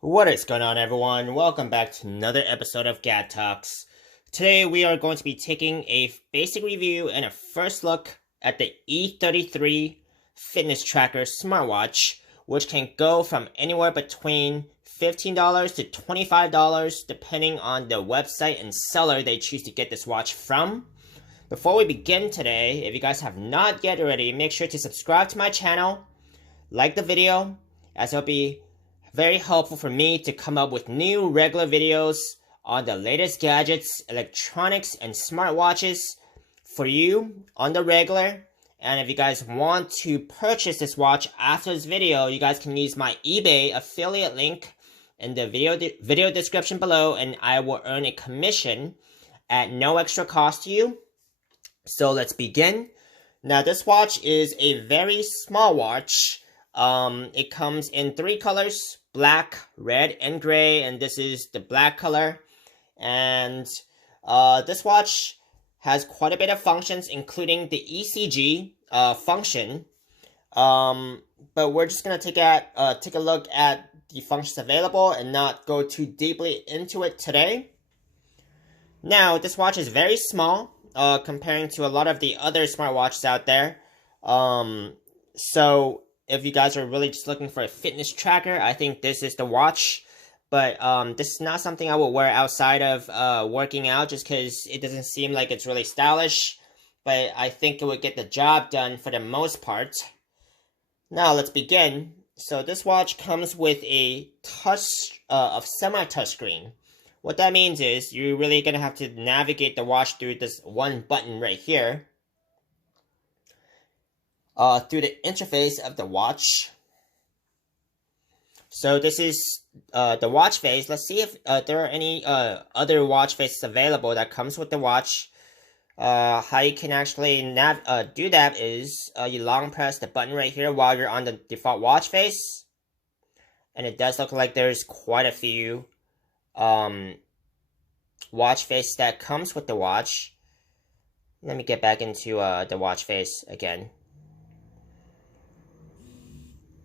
What is going on, everyone? Welcome back to another episode of Gad Talks. Today we are going to be taking a basic review and a first look at the E33 fitness tracker smartwatch, which can go from anywhere between $15 to $25 depending on the website and seller they choose to get this watch from. Before we begin today, if you guys have not yet already, make sure to subscribe to my channel, like the video, as it'll be very helpful for me to come up with new regular videos on the latest gadgets, electronics, and smartwatches for you on the regular. And if you guys want to purchase this watch after this video, you guys can use my eBay affiliate link in the video description below, and I will earn a commission at no extra cost to you. So let's begin. Now this watch is a very small watch. It comes in three colors: black, red, and gray, and this is the black color. And this watch has quite a bit of functions, including the ECG function. But we're just gonna take a look at the functions available and not go too deeply into it today. Now, this watch is very small, comparing to a lot of the other smartwatches out there. So if you guys are really just looking for a fitness tracker, I think this is the watch. But this is not something I will wear outside of working out, just because it doesn't seem like it's really stylish. But I think it would get the job done for the most part. Now let's begin. So this watch comes with a semi-touch screen. What that means is you're really going to have to navigate the watch through this one button right here. Through the interface of the watch. So this is the watch face. Let's see if there are any other watch faces available that comes with the watch. How you can actually do that is you long press the button right here while you're on the default watch face. And it does look like there's quite a few watch faces that comes with the watch. Let me get back into the watch face again.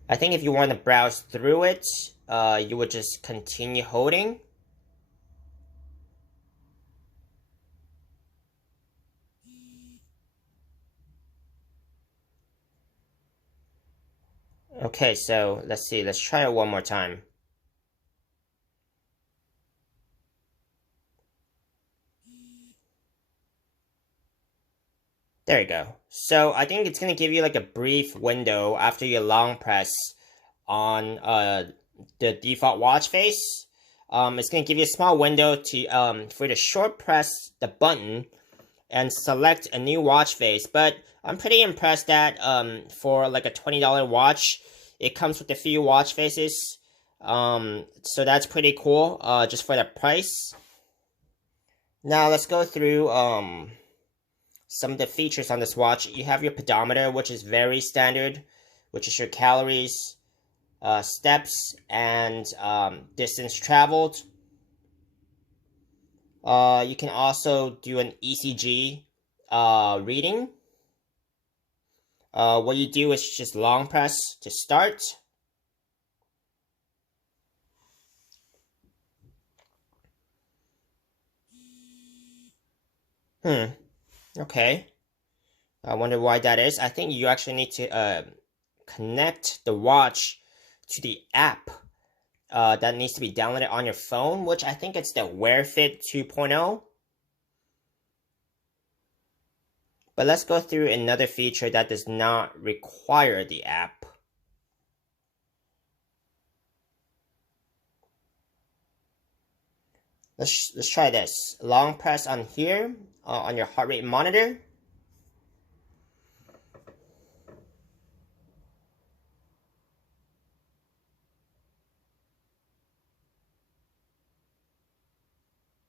I think if you want to browse through it, you would just continue holding. Okay, so let's see. Let's try it one more time. There you go. So I think it's going to give you like a brief window after you long press on the default watch face. It's going to give you a small window to for you to short press the button and select a new watch face. But I'm pretty impressed that for like a $20 watch, it comes with a few watch faces. So that's pretty cool just for the price. Now let's go through some of the features on this watch. You have your pedometer, which is very standard, which is your calories, steps, and distance traveled. You can also do an ECG reading. What you do is just long press to start. Okay. I wonder why that is. I think you actually need to connect the watch to the app that needs to be downloaded on your phone, which I think it's the Wear Fit 2.0. But let's go through another feature that does not require the app. Let's try this. Long press on here on your heart rate monitor.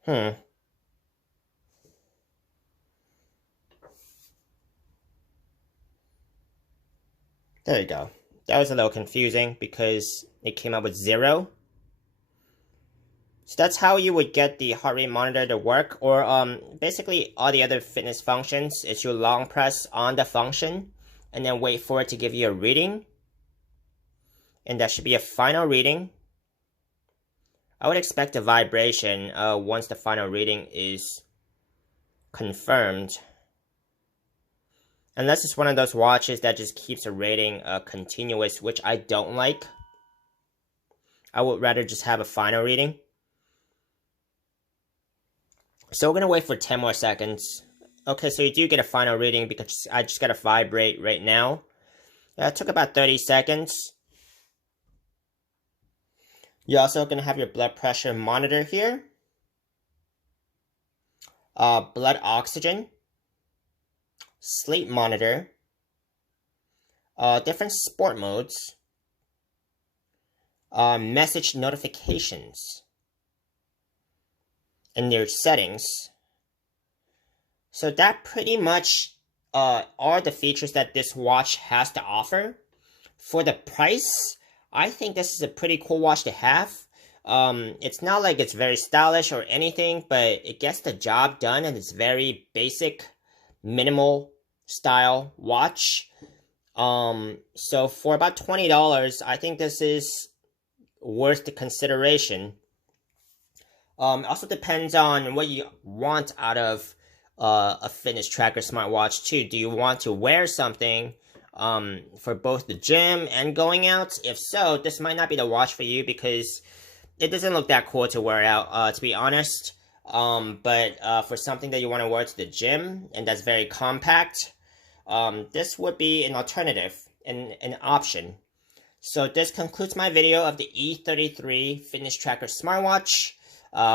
There you go. That was a little confusing because it came up with 0. So that's how you would get the heart rate monitor to work, or basically all the other fitness functions is you long press on the function and then wait for it to give you a reading. And that should be a final reading. I would expect a vibration once the final reading is confirmed. Unless it's one of those watches that just keeps a rating continuous, which I don't like. I would rather just have a final reading. So we're going to wait for 10 more seconds. Okay, so you do get a final reading because I just got a vibrate right now. It took about 30 seconds. You're also going to have your blood pressure monitor here. Blood oxygen. Sleep monitor. Different sport modes. Message notifications. And their settings. So that pretty much are the features that this watch has to offer. For the price, I think this is a pretty cool watch to have. It's not like it's very stylish or anything, but it gets the job done and it's very basic, minimal style watch. So for about $20, I think this is worth the consideration. It also depends on what you want out of a fitness tracker smartwatch too. Do you want to wear something for both the gym and going out? If so, this might not be the watch for you because it doesn't look that cool to wear out, to be honest. But for something that you want to wear to the gym and that's very compact, this would be an alternative and an option. So this concludes my video of the E33 fitness tracker smartwatch.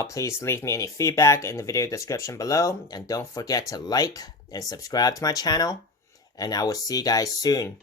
Please leave me any feedback in the video description below. And don't forget to like and subscribe to my channel. And I will see you guys soon.